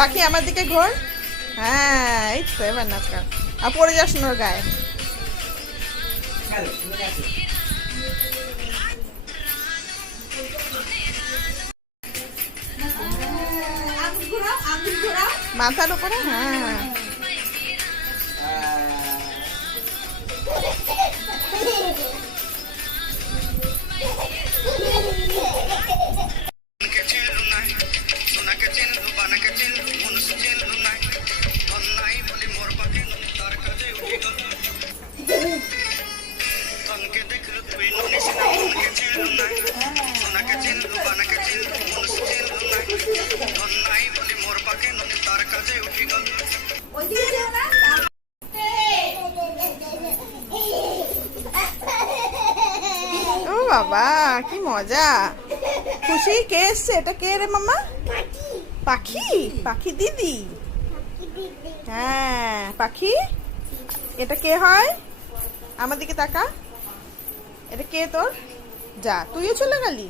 পাখি আমার দিকে ঘোর। হ্যাঁ এই তো এবার নাচ কর। আর পড়ে যাস না ওর গায়ে। মাথার উপরে হ্যাঁ। ও বাবা কি মজা। খুশি কে এসছে? এটা কে রে মামা? পাখি। পাখি দিদি। হ্যাঁ পাখি। এটা কে হয়? আমার দিকে তাকা। এটা কে তোর? যা তুইও চলে গেলি।